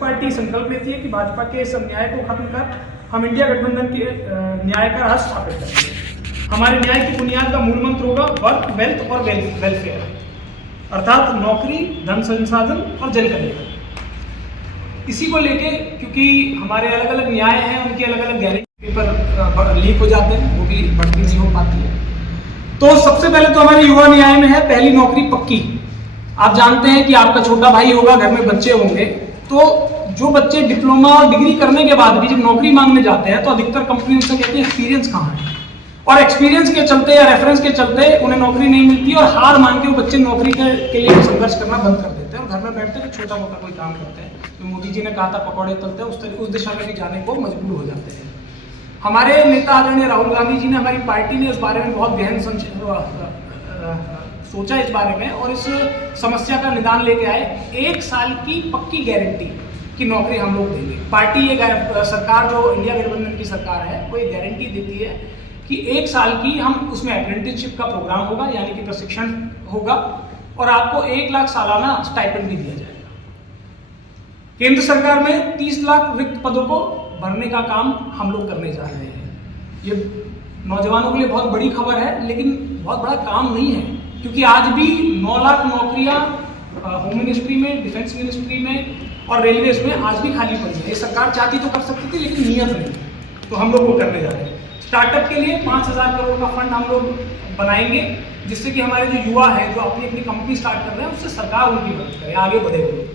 Party संकल्प लेती है कि भाजपा के इस अन्याय को खत्म कर हम इंडिया गठबंधन के न्याय का राज स्थापित करेंगे। हमारे न्याय की बुनियाद का मूल मंत्र होगा वर्क, वेल्थ और वेलफेयर, अर्थात नौकरी, धन संसाधन और जन कल्याण। इसी को लेके क्योंकि हमारे अलग अलग न्याय हैं, उनकी अलग अलग गारंटी पेपर लीक हो जाते हैं, वो भी भर्ती नहीं हो पाती है। तो सबसे पहले तो हमारे युवा न्याय में है पहली नौकरी पक्की। आप जानते हैं कि आपका छोटा भाई होगा, घर में बच्चे होंगे, तो जो बच्चे डिप्लोमा और डिग्री करने के बाद भी जब नौकरी मांगने जाते हैं तो अधिकतर कंपनी उनसे कहती है एक्सपीरियंस कहाँ है, और एक्सपीरियंस के चलते या रेफरेंस के चलते उन्हें नौकरी नहीं मिलती और हार मान के वो बच्चे नौकरी के लिए संघर्ष करना बंद कर देते हैं और घर में बैठते हैं छोटा मोटा कोई काम करते हैं। तो मोदी जी ने कहा था पकौड़े तलते हैं, उस दिशा में भी जाने को मजबूर हो जाते हैं। हमारे नेता आदरणीय राहुल गांधी जी ने, हमारी पार्टी ने इस बारे में बहुत गहन सोचा इस बारे में और इस समस्या का निदान लेके आए। 1 साल की पक्की गारंटी की नौकरी हम लोग देंगे। पार्टी ये सरकार जो इंडिया गठबंधन की सरकार है वो ये गारंटी देती है कि 1 साल की हम उसमें अप्रेंटिसशिप का प्रोग्राम होगा, यानी कि प्रशिक्षण होगा और आपको 1 लाख सालाना स्टाइपेंड भी दिया जाएगा। केंद्र सरकार में 30 लाख रिक्त पदों को भरने का काम हम लोग करने जा रहे हैं। ये नौजवानों के लिए बहुत बड़ी खबर है, लेकिन बहुत बड़ा काम नहीं है, क्योंकि आज भी 9 लाख नौकरियां होम मिनिस्ट्री में, डिफेंस मिनिस्ट्री में और रेलवेज में आज भी खाली पड़ी है। ये सरकार चाहती तो कर सकती थी, लेकिन नियत नहीं, तो हम लोग वो करने जा रहे हैं। स्टार्टअप के लिए 5000 करोड़ का फंड हम लोग बनाएंगे, जिससे कि हमारे जो युवा हैं जो अपनी अपनी कंपनी स्टार्ट कर रहे हैं उससे सरकार उनकी मदद करे, आगे बढ़े हुए।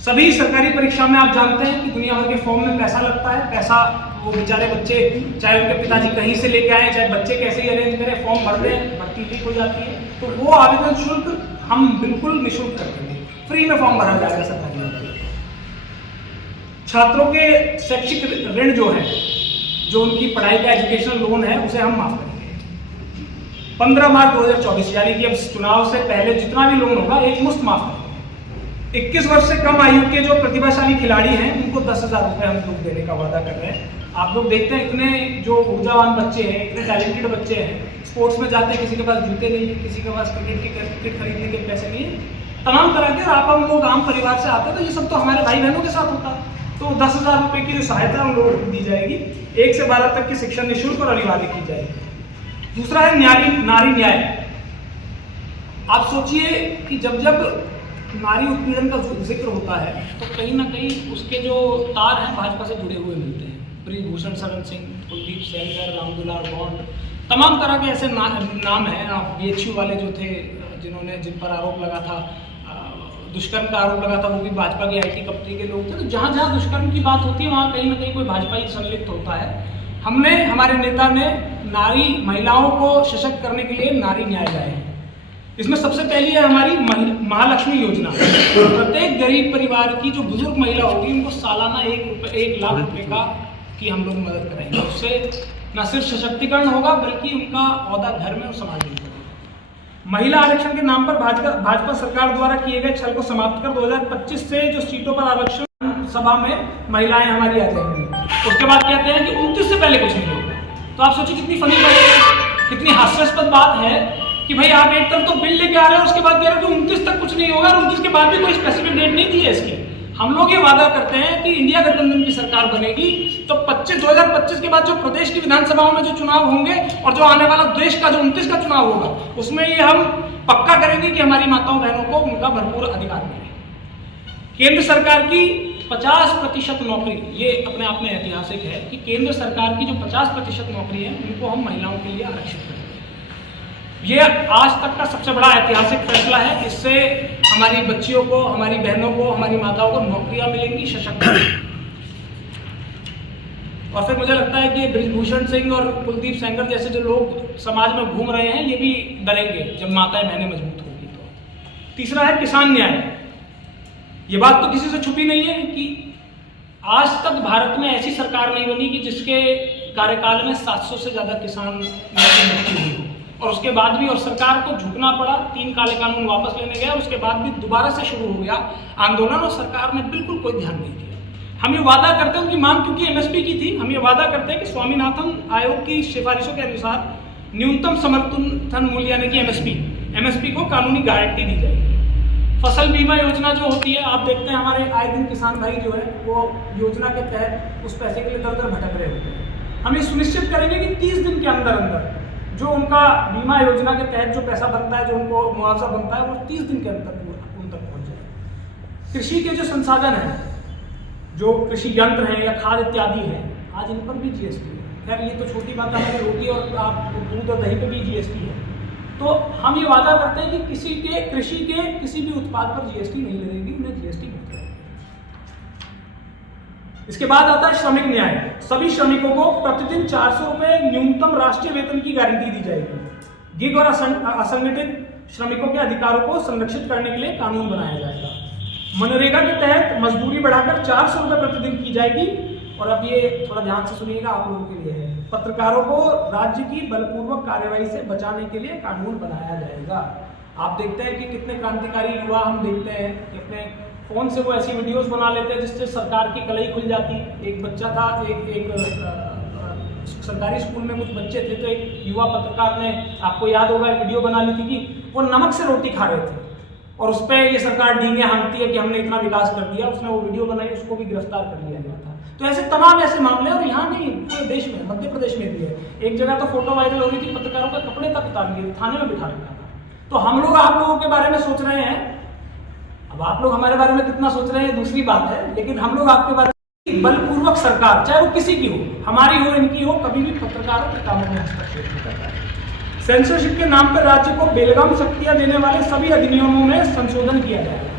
सभी सरकारी परीक्षा में आप जानते हैं कि दुनिया भर के फॉर्म में पैसा लगता है। पैसा वो बेचारे बच्चे, चाहे उनके पिताजी कहीं से लेके आए, चाहे बच्चे कैसे ही अरेंज करें, फॉर्म भर दें, भर्ती लीक हो जाती है, तो वो आवेदन शुल्क हम बिल्कुल निःशुल्क कर देंगे, फ्री में फॉर्म भरा जाएगा सरकारी नौकरी। छात्रों के शैक्षिक ऋण जो है, जो उनकी पढ़ाई का एजुकेशनल लोन है, उसे हम माफ करेंगे। 15 मार्च 2024 यानी कि अब चुनाव से पहले जितना भी लोन होगा एक मुफ्त माफ करेंगे। 21 वर्ष से कम आयु के जो प्रतिभाशाली खिलाड़ी हैं उनको 10,000 रुपये हम लोग देने का वादा कर रहे हैं। आप लोग देखते हैं इतने जो ऊर्जावान बच्चे हैं, इतने टैलेंटेड बच्चे हैं, स्पोर्ट्स में जाते हैं, किसी के पास जूते नहीं है, किसी के पास क्रिकेट खरीदने के पैसे नहीं है, तमाम तरह के। और आप हम लोग आम परिवार से आते हैं, तो ये सब तो हमारे भाई बहनों के साथ होता है। तो 10,000 रुपये की जो सहायता हम लोग दी जाएगी, 1 से 12 तक की शिक्षा निःशुल्क और अनिवार्य की जाएगी। दूसरा है नारी न्याय। आप सोचिए कि जब नारी उत्पीड़न का जिक्र होता है तो कहीं ना कहीं उसके जो तार हैं भाजपा से जुड़े हुए मिलते हैं। ब्रिजभूषण शरण सिंह, कुलदीप सेंगर, रामदुलार गौंड, तमाम तरह के ऐसे नाम हैं। BHU वाले जो थे, जिन पर आरोप लगा था, दुष्कर्म का आरोप लगा था, वो भी भाजपा की IT कंपनी के लोग थे। तो जहाँ जहाँ दुष्कर्म की बात होती है वहाँ कहीं ना कहीं कोई भाजपा ही संलिप्त होता है। हमारे नेता ने महिलाओं को सशक्त करने के लिए नारी न्याय लाए हैं। इसमें सबसे पहली है हमारी महालक्ष्मी योजना। प्रत्येक गरीब परिवार की जो बुजुर्ग महिला होगी उनको सालाना 1 लाख रुपए का की हम लोग मदद कराएंगे। उससे न सिर्फ सशक्तिकरण होगा बल्कि उनका औहदा घर में और समाज में होगा। महिला आरक्षण के नाम पर भाजपा सरकार द्वारा किए गए छल को समाप्त कर 2025 से जो सीटों पर आरक्षण सभा में महिलाएं हमारी आ जाएंगी। उसके बाद कहते हैं कि 29 से पहले कुछ नहीं होगा। तो आप सोचिए कितनी फनी बात है, कितनी हास्यास्पद बात है कि भाई आप एक तरफ तो बिल लेके आ रहे हो, उसके बाद कह रहे हो कि 29 तक कुछ नहीं होगा और 29 के बाद भी कोई स्पेसिफिक डेट नहीं दी है इसकी। हम लोग ये वादा करते हैं कि इंडिया गठबंधन की सरकार बनेगी तो 2025 के बाद जो प्रदेश की विधानसभाओं में जो चुनाव होंगे और जो आने वाला देश का जो 29 का चुनाव होगा, उसमें ये हम पक्का करेंगे कि हमारी माताओं बहनों को उनका भरपूर अधिकार मिले। केंद्र सरकार की 50% नौकरी, ये अपने आप में ऐतिहासिक है कि केंद्र सरकार की जो 50% नौकरी है उनको हम महिलाओं के लिए आरक्षित करेंगे। ये आज तक का सबसे बड़ा ऐतिहासिक फैसला है। इससे हमारी बच्चियों को, हमारी बहनों को, हमारी माताओं को नौकरियां मिलेंगी, सशक्त। और फिर मुझे लगता है कि ब्रिजभूषण सिंह और कुलदीप सेंगर जैसे जो लोग समाज में घूम रहे हैं, ये भी डरेंगे जब माताएं बहनें मजबूत होगी। तो तीसरा है किसान न्याय। ये बात तो किसी से छुपी नहीं है कि आज तक भारत में ऐसी सरकार नहीं बनी कि जिसके कार्यकाल में 700 से ज्यादा किसान मृत्यु हुई, और उसके बाद भी, और सरकार को झुकना पड़ा, 3 काले कानून वापस लेने गया, उसके बाद भी दोबारा से शुरू हो गया आंदोलन और सरकार ने बिल्कुल कोई ध्यान नहीं दिया। हम ये वादा करते हैं, उनकी मांग क्योंकि MSP की थी, हम ये वादा करते हैं कि स्वामीनाथन आयोग की सिफारिशों के अनुसार न्यूनतम समर्थन मूल्य यानी कि MSP को कानूनी गारंटी दी जाएगी। फसल बीमा योजना जो होती है, आप देखते हैं हमारे आए दिन किसान भाई जो है वो योजना के तहत उस पैसे के लिए दर दर भटक रहे होते हैं। हम ये सुनिश्चित करेंगे कि 30 दिन के अंदर अंदर जो उनका बीमा योजना के तहत जो पैसा बनता है, जो उनको मुआवजा बनता है, वो 30 दिन के अंदर उन तक पहुँच जाए। कृषि के जो संसाधन हैं, जो कृषि यंत्र हैं या खाद इत्यादि हैं, आज इन पर भी जीएसटी है। खैर ये तो छोटी बात है, रोटी और आप दूध और दही पे भी जीएसटी है। तो हम ये वादा करते हैं कि किसी के कृषि के किसी भी उत्पाद पर जीएसटी नहीं लगेगी, उन्हें जीएसटी मुक्त रहेगी। इसके बाद आता है श्रमिक न्याय। सभी श्रमिकों को प्रतिदिन 400 रुपए न्यूनतम राष्ट्रीय वेतन की गारंटी दी जाएगी। गिग और असंगठित श्रमिकों के अधिकारों को संरक्षित करने के लिए कानून बनाया जाएगा। मनरेगा के तहत मजदूरी बढ़ाकर 400 रुपए प्रतिदिन की जाएगी। और अब ये थोड़ा ध्यान से सुनिएगा, आप लोगों के लिए है। पत्रकारों को राज्य की बलपूर्वक कार्यवाही से बचाने के लिए कानून बनाया जाएगा। आप देखते हैं कि कितने क्रांतिकारी युवा हम देखते हैं कि अपने फोन से वो ऐसी वीडियोस बना लेते हैं जिससे सरकार की कलई खुल जाती है। एक बच्चा था, एक सरकारी स्कूल में कुछ बच्चे थे, तो एक युवा पत्रकार ने, आपको याद होगा, वीडियो बना ली थी कि वो नमक से रोटी खा रहे थे और उस पर ये सरकार डींगे हाँकती है कि हमने इतना विकास कर दिया। उसने वो वीडियो बनाई, उसको भी गिरफ्तार कर लिया गया था। तो ऐसे तमाम ऐसे मामले, और यहाँ नहीं, पूरे देश में, मध्य प्रदेश में भी है। एक जगह तो फोटो वायरल हो रही थी, पत्रकारों का कपड़े तक उतार लिए, थाने में बिठा रखा था। तो हम लोग आप लोगों के बारे में सोच रहे हैं, अब आप लोग हमारे बारे में कितना सोच रहे हैं दूसरी बात है, लेकिन हम लोग आपके बारे में बलपूर्वक सरकार, चाहे वो किसी की हो, हमारी हो, इनकी हो, कभी भी पत्रकारों के कामों में हस्तक्षेप नहीं करता है। सेंसरशिप के नाम पर राज्य को बेलगाम शक्तियां देने वाले सभी अधिनियमों में संशोधन किया जाएगा।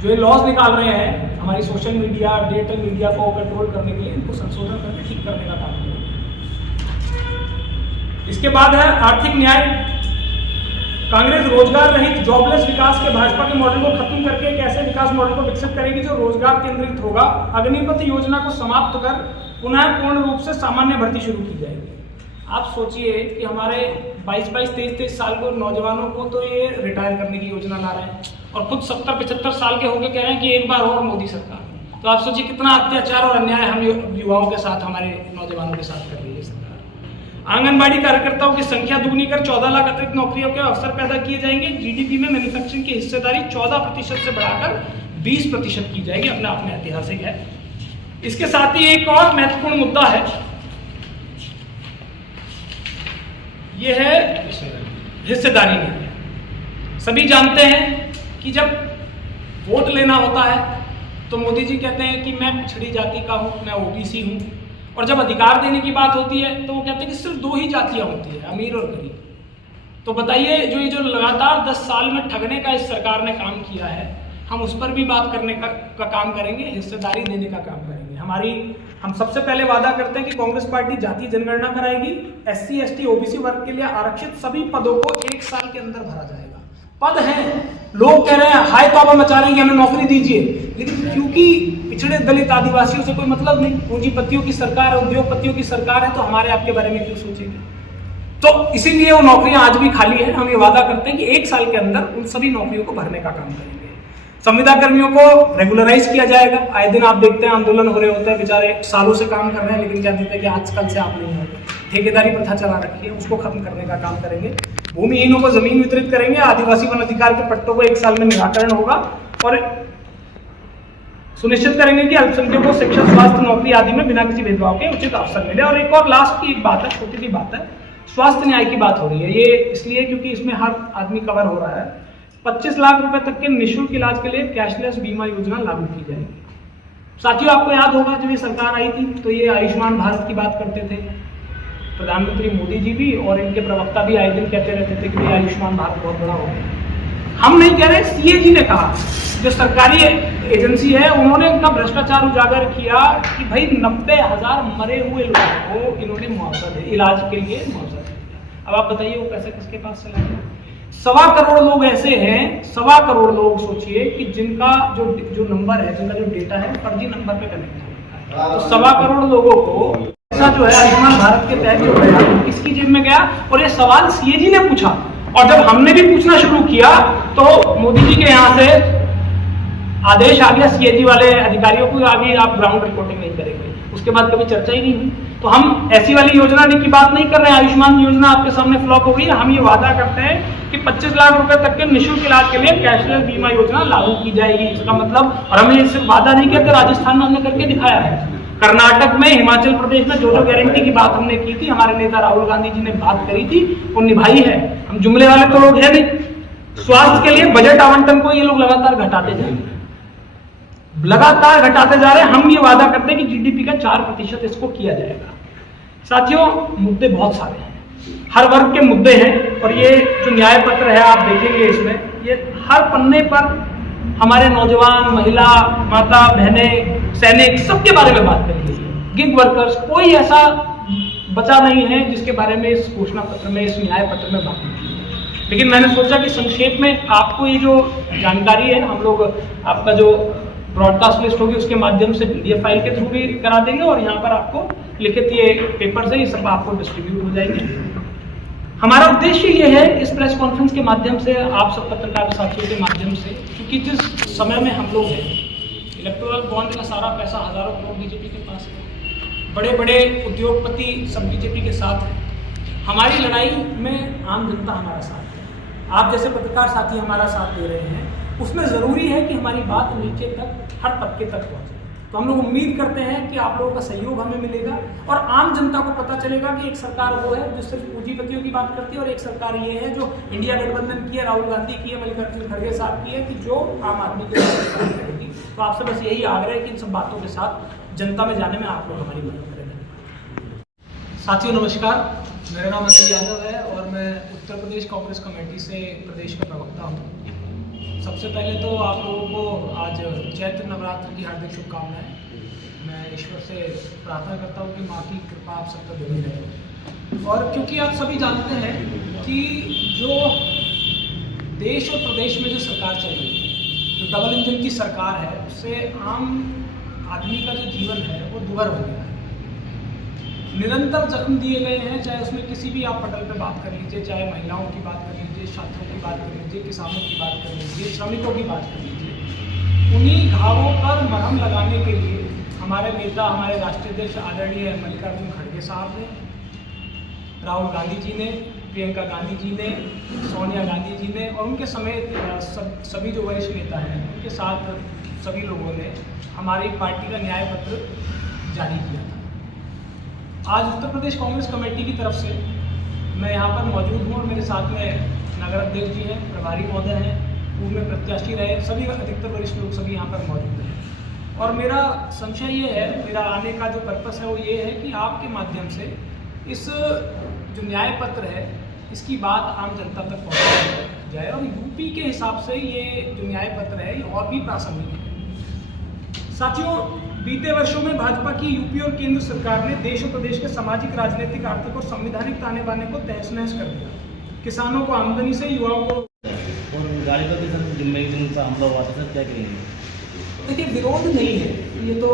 जो ये लॉज निकाल रहे हैं हमारी सोशल मीडिया, डिजिटल मीडिया को कंट्रोल करने के लिए, इनको संशोधन करके ठीक करने का काम करेंगे। इसके बाद है आर्थिक न्याय। कांग्रेस रोजगार रहित जॉबलेस विकास के भाजपा के मॉडल को खत्म करके एक ऐसे विकास मॉडल को विकसित करेगी जो रोजगार केंद्रित होगा। अग्निपथ योजना को समाप्त कर पुनः पूर्ण रूप से सामान्य भर्ती शुरू की जाएगी। आप सोचिए कि हमारे 22-22, 23-23 साल के नौजवानों को तो ये रिटायर करने की योजना ला रहे हैं और खुद 70-75 साल के होके कह रहे हैं कि एक बार और मोदी सरकार। तो आप सोचिए कितना अत्याचार और अन्याय हम युवाओं के साथ, हमारे नौजवानों के साथ कर रही है सरकार। आंगनबाड़ी कार्यकर्ताओं की संख्या दुगनी कर 14 लाख अतिरिक्त नौकरियों के अवसर पैदा किए जाएंगे। जीडीपी में मैन्युफैक्चरिंग की हिस्सेदारी 14% से बढ़ाकर 20% की जाएगी। अपने आप में ऐतिहासिक है। इसके साथ ही एक और महत्वपूर्ण मुद्दा है, यह है हिस्सेदारी में। सभी जानते हैं कि जब वोट लेना होता है तो मोदी जी कहते हैं कि मैं पिछड़ी जाति का हूँ, मैं ओबीसी हूँ, और जब अधिकार देने की बात होती है तो वो कहते हैं कि सिर्फ 2 ही जातियाँ होती है, अमीर और गरीब। तो बताइए, ये जो लगातार 10 साल में ठगने का इस सरकार ने काम किया है, हम उस पर भी बात करने का काम करेंगे, हिस्सेदारी देने का काम करेंगे। हम सबसे पहले वादा करते हैं कि कांग्रेस पार्टी जाति जनगणना कराएगी। SC, ST, OBC वर्ग के लिए आरक्षित सभी पदों को 1 साल के अंदर भरा जाएगा। पद हैं, लोग कह रहे हैं, हाय तौबा मचा रहे हैं कि हमें नौकरी दीजिए, लेकिन क्योंकि पिछड़े दलित आदिवासियों से कोई मतलब नहीं, पूंजीपतियों की सरकार है, उद्योगपतियों की सरकार है, तो हमारे आपके बारे में क्यों सोचेंगे। तो इसीलिए वो नौकरियां आज भी खाली है। हम ये वादा करते हैं कि 1 साल के अंदर उन सभी नौकरियों को भरने का काम करेंगे। संविदा कर्मियों को रेगुलराइज किया जाएगा। आए दिन आप देखते हैं आंदोलन हो रहे होते हैं, बेचारे सालों से काम कर रहे हैं, लेकिन क्या देते हैं कि आजकल से आप नहीं होंगे। ठेकेदारी प्रथा चला रखी है, उसको खत्म करने का काम करेंगे। भूमिहीनों को जमीन वितरित करेंगे। आदिवासी वन अधिकार के पट्टों को 1 साल में निराकरण होगा और सुनिश्चित करेंगे कि अल्पसंख्यकों को शिक्षा, स्वास्थ्य, नौकरी आदि में बिना किसी भेदभाव के उचित अवसर मिले। और एक और लास्ट की एक बात है, छोटी सी बात है, स्वास्थ्य न्याय की बात हो रही है। ये इसलिए क्योंकि इसमें हर आदमी कवर हो रहा है। 25 लाख रुपए तक के निःशुल्क इलाज के लिए कैशलेस बीमा योजना लागू की जाएगी। साथियों, आपको याद होगा जब ये सरकार आई थी तो ये आयुष्मान भारत की बात करते थे। प्रधानमंत्री मोदी जी भी और इनके प्रवक्ता भी आए दिन कहते रहते थे कि ये आयुष्मान भारत बहुत बड़ा हो गया। हम नहीं कह रहे, CAG ने कहा, जो सरकारी एजेंसी है, उन्होंने इनका भ्रष्टाचार उजागर किया कि भाई 90,000 मरे हुए लोगों को इन्होंने मुआवजा दिया, इलाज के लिए मुआवजा दिया। अब आप बताइए वो पैसा किसके पास चला गया। 1.25 करोड़ लोग ऐसे हैं, 1.25 करोड़ लोग सोचिए कि जिनका जो नंबर है, जिनका जो डेटा है फर्जी नंबर पे कनेक्ट है। तो 1.25 करोड़ लोगों को पैसा जो है आयुष्मान भारत के तहत जो गया, किसकी जेब में गया। और ये सवाल CAG ने पूछा, और जब हमने भी पूछना शुरू किया तो मोदी जी के यहाँ से आदेश आ गया CAG वाले अधिकारियों को, अभी आप ग्राउंड रिपोर्टिंग नहीं करेंगे। उसके बाद कभी चर्चा ही नहीं हुई। तो हम ऐसी वाली योजना की बात नहीं कर रहे हैं। आयुष्मान योजना आपके सामने फ्लॉप हो गई। हम ये वादा करते हैं कि 25 लाख रुपए तक के निःशुल्क इलाज के लिए कैशलेस बीमा योजना लागू की जाएगी। इसका मतलब, और हम ये सिर्फ वादा नहीं कहते, राजस्थान में हमने करके दिखाया है, कर्नाटक में, हिमाचल प्रदेश में जो गारंटी की बात हमने की थी, हमारे नेता राहुल गांधी जी ने बात करी थी, वो निभाई है। हम जुमले वाले तो लोग हैं नहीं। स्वास्थ्य के लिए बजट आवंटन को ये लोग लगातार घटाते जा रहे हैं, लगातार घटाते जा रहे हैं। हम ये वादा करते हैं कि जीडीपी का 4% इसको किया जाएगा। साथियों, मुद्दे बहुत सारे हैं, हर वर्ग के मुद्दे हैं, और ये जो न्याय पत्र है आप देखेंगे इसमें, ये हर पन्ने पर हमारे नौजवान, महिला, माता, बहनें, सैनिक, सबके बारे में बात करेंगे। गिग वर्कर्स, कोई ऐसा बचा नहीं है जिसके बारे में इस घोषणा पत्र में, इस न्याय पत्र में बात नहीं की। लेकिन मैंने सोचा कि संक्षेप में आपको ये जो जानकारी है, हम लोग आपका जो ब्रॉडकास्ट लिस्ट होगी उसके माध्यम से PDF फाइल के थ्रू भी करा देंगे, और यहाँ पर आपको लिखित ये पेपर्स है, ये सब आपको डिस्ट्रीब्यूट हो जाएंगे। हमारा उद्देश्य ये है इस प्रेस कॉन्फ्रेंस के माध्यम से, आप सब पत्रकार साथियों के माध्यम से, क्योंकि जिस समय में हम लोग हैं, इलेक्टोरल बॉन्ड का सारा पैसा हजारों करोड़ बीजेपी के पास है, बड़े बड़े उद्योगपति सब बीजेपी के साथ हैं। हमारी लड़ाई में आम जनता हमारा साथ है, आप जैसे पत्रकार साथी हमारा साथ दे रहे हैं, उसमें ज़रूरी है कि हमारी बात नीचे तक, हर तबके तक पहुँचे। तो हम लोग उम्मीद करते हैं कि आप लोगों का सहयोग हमें मिलेगा, और आम जनता को पता चलेगा कि एक सरकार वो है जो सिर्फ पूंजीपतियों की बात करती है, और एक सरकार ये है जो इंडिया गठबंधन की है, राहुल गांधी की है, मल्लिकार्जुन खड़गे साहब की है, कि जो आम आदमी के साथ काम करेगी। तो आपसे बस यही आग्रह है कि इन सब बातों के साथ जनता में जाने में आप लोग हमारी मदद करेंगे। साथियों नमस्कार, मेरा नाम अनिल यादव है, और मैं उत्तर प्रदेश कांग्रेस कमेटी से प्रदेश का प्रवक्ता हूँ। सबसे पहले तो आप लोगों को आज चैत्र नवरात्र की हार्दिक शुभकामनाएं। मैं ईश्वर से प्रार्थना करता हूँ कि माँ की कृपा आप सब पर बनी रहे, और क्योंकि आप सभी जानते हैं कि जो देश और प्रदेश में जो सरकार चल रही है, जो डबल इंजन की सरकार है, उससे आम आदमी का जो जीवन है वो दुभर हो गया है। निरंतर जख्म दिए गए हैं, चाहे उसमें किसी भी आप पटल पे बात कर लीजिए, चाहे महिलाओं की बात कर लीजिए, छात्रों की बात कर लीजिए, किसानों की बात कर लीजिए, श्रमिकों की बात कर लीजिए। उन्हीं घावों पर मरहम लगाने के लिए हमारे नेता, हमारे राष्ट्रीय अध्यक्ष आदरणीय मल्लिकार्जुन खड़गे साहब ने, राहुल गांधी जी ने, प्रियंका गांधी जी ने, सोनिया गांधी जी ने, और उनके समेत सभी जो वरिष्ठ नेता हैं, उनके साथ सभी लोगों ने हमारी पार्टी का न्याय पत्र जारी किया था। आज उत्तर प्रदेश कांग्रेस कमेटी की तरफ से मैं यहाँ पर मौजूद हूँ, और मेरे साथ में नगर अध्यक्ष जी हैं, प्रभारी महोदय हैं, पूर्व में प्रत्याशी रहे, सभी अधिकतर वरिष्ठ लोग सभी यहाँ पर मौजूद हैं। और मेरा संशय ये है, मेरा आने का जो पर्पस है वो ये है कि आपके माध्यम से इस जो न्याय पत्र है इसकी बात आम जनता तक पहुँचाई जाए, और यूपी के हिसाब से ये जो न्याय पत्र है ये और भी प्रासंगिक है। साथियों, बीते वर्षों में भाजपा की यूपी और केंद्र सरकार ने देश और प्रदेश के सामाजिक, राजनीतिक, आर्थिक और संवैधानिक ताने बाने को तहस नहस कर दिया। किसानों को आमदनी से, युवाओं को, और गाड़ी पर भी सर जिम्मेदारी का हमला हुआ था, सर क्या करेंगे? देखिए, विरोध नहीं है, ये तो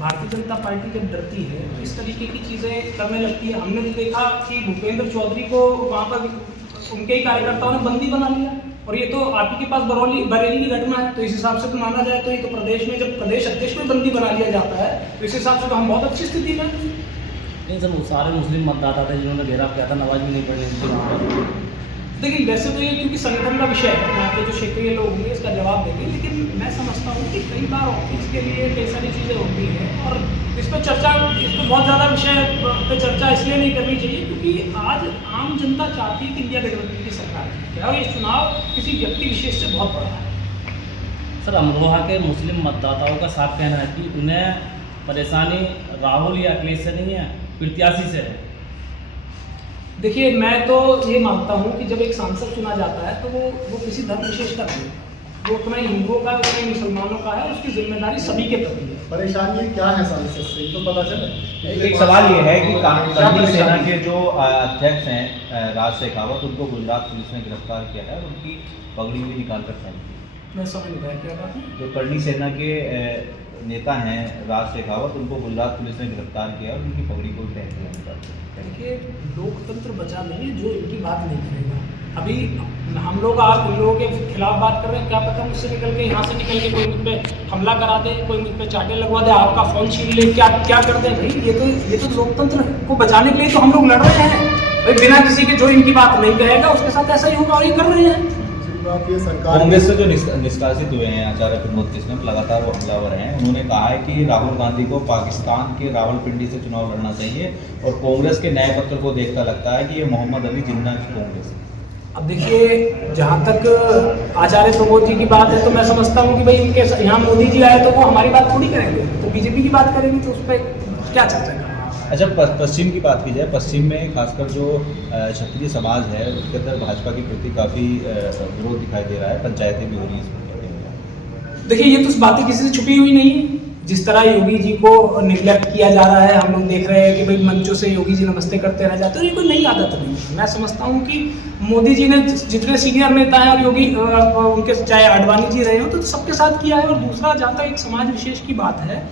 भारतीय जनता पार्टी जब डरती है इस तरीके की चीज़ें करने लगती है। हमने तो देखा कि भूपेंद्र चौधरी को वहाँ पर उनके ही कार्यकर्ताओं ने बंदी बना लिया, और ये तो आप ही के पास बरेली की घटना है। तो इस हिसाब से तो माना जाए तो ये तो प्रदेश में जब प्रदेश अध्यक्ष में बंदी बना लिया जाता है, तो इस हिसाब से तो हम बहुत अच्छी स्थिति में। नहीं सर, वो सारे मुस्लिम मतदाता थे जिन्होंने घेराव किया था, नमाज भी नहीं पढ़नी थी वहाँ पर। देखिए, वैसे तो ये क्योंकि संगठन का विषय है, यहाँ पे जो क्षेत्रीय लोग होंगे इसका जवाब देंगे, लेकिन मैं समझता हूँ कि कई बार ऑफिस के लिए कई सारी चीज़ें होती हैं, और इस पर चर्चा, इस पर बहुत ज़्यादा विषय पे चर्चा इसलिए नहीं करनी चाहिए क्योंकि आज आम जनता चाहती है कि इंडिया गठबंधन की सरकार है, और ये चुनाव किसी व्यक्ति विशेष से बहुत बड़ा है। सर, अमरोहा के मुस्लिम मतदाताओं का साफ कहना है कि उन्हें परेशानी राहुल या अखिलेश से नहीं है, प्रत्याशी से है। देखिए, मैं तो ये मानता हूँ कि जब एक सांसद चुना जाता है तो वो किसी धर्म विशेष का नहीं, वो उतना हिंदुओं का, उतना मुसलमानों का है, उसकी जिम्मेदारी सभी के प्रति है। परेशानी क्या है सांसद से, तो पता चले। एक सवाल ये है कि कर्णी सेना के जो अध्यक्ष हैं राज शेखावत, उनको गुजरात पुलिस ने गिरफ्तार किया है और उनकी पगड़ी भी निकाल कर फेंक दी। मैं समझ नहीं पाया क्या बात है। जो कर्णी सेना के नेता हैं राज शेखावत, उनको गुजरात पुलिस ने गिरफ्तार किया और उनकी पगड़ी को फेंक दिया। देखिए, लोकतंत्र बचा नहीं है जो इनकी बात नहीं करेगा। अभी हम लोग आप उन लोगों के खिलाफ बात कर रहे हैं, क्या पता मुझसे निकल के, यहाँ से निकल के कोई मुझ पर हमला करा दे, कोई मुझ पर चाटे लगवा दे, आपका फ़ोन छीन ले, क्या क्या कर दे। भाई, ये तो लोकतंत्र को बचाने के लिए तो हम लोग लड़ रहे हैं। भाई बिना किसी के जो इनकी बात नहीं कहेगा उसके साथ ऐसा ही होगा, और ये कर रहे हैं। दूसरी बात ये सरकार कांग्रेस से जो निष्कासित हुए हैं आचार्य प्रमोद कृष्णन लगातार वो हमलावर हैं, उन्होंने कहा है कि राहुल गांधी को पाकिस्तान के रावलपिंडी से चुनाव लड़ना चाहिए और कांग्रेस के न्याय पत्र को देखकर लगता है कि ये मोहम्मद अली जिन्ना की कांग्रेस है। अब देखिए, जहाँ तक आचार्य प्रमोद जी की बात है तो मैं समझता हूँ कि भाई इनके यहाँ मोदी जी आए तो वो हमारी बात थोड़ी करेंगे, तो बीजेपी की बात करेंगे, तो उस पर क्या चर्चा करें। अच्छा, पश्चिम की बात की जाए, पश्चिम में खासकर जो क्षत्रिय समाज है उसके अंदर भाजपा के प्रति काफ़ी विरोध दिखाई दे रहा है, पंचायतें भी हो रही हैं। देखिए, ये तो बातें किसी से छुपी हुई नहीं है। जिस तरह योगी जी को निगलेक्ट किया जा रहा है, हम लोग देख रहे हैं कि भाई मंचों से योगी जी नमस्ते करते रह जाते हैं, ये कोई नई आदत नहीं है। मैं समझता हूँ कि मोदी जी ने जितने सीनियर नेता हैं और योगी उनके चाहे आडवाणी जी रहे हो तो सबके साथ किया है। और दूसरा, जहाँ तक एक समाज विशेष की बात है,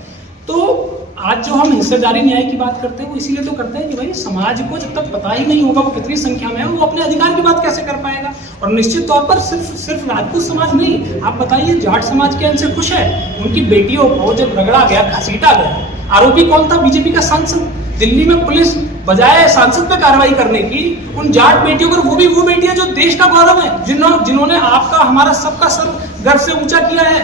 तो आज जो हम हिस्सेदारी न्याय की बात करते हैं वो इसीलिए तो करते हैं कि भाई समाज को जब तक पता ही नहीं होगा वो कितनी संख्या में है, वो अपने अधिकार की बात कैसे कर पाएगा। और निश्चित तौर पर सिर्फ राजपूत समाज नहीं, आप बताइए जाट समाज के इनसे खुश है। उनकी बेटियों को जब रगड़ा गया, घसीटा गया, आरोपी कौन था? बीजेपी का सांसद। दिल्ली में पुलिस बजाय सांसद पे कार्रवाई करने की उन जाट बेटियों पर, वो भी वो बेटियां जो देश का गौरव है, जिन्होंने आपका हमारा सबका सर गर्व से ऊंचा किया है,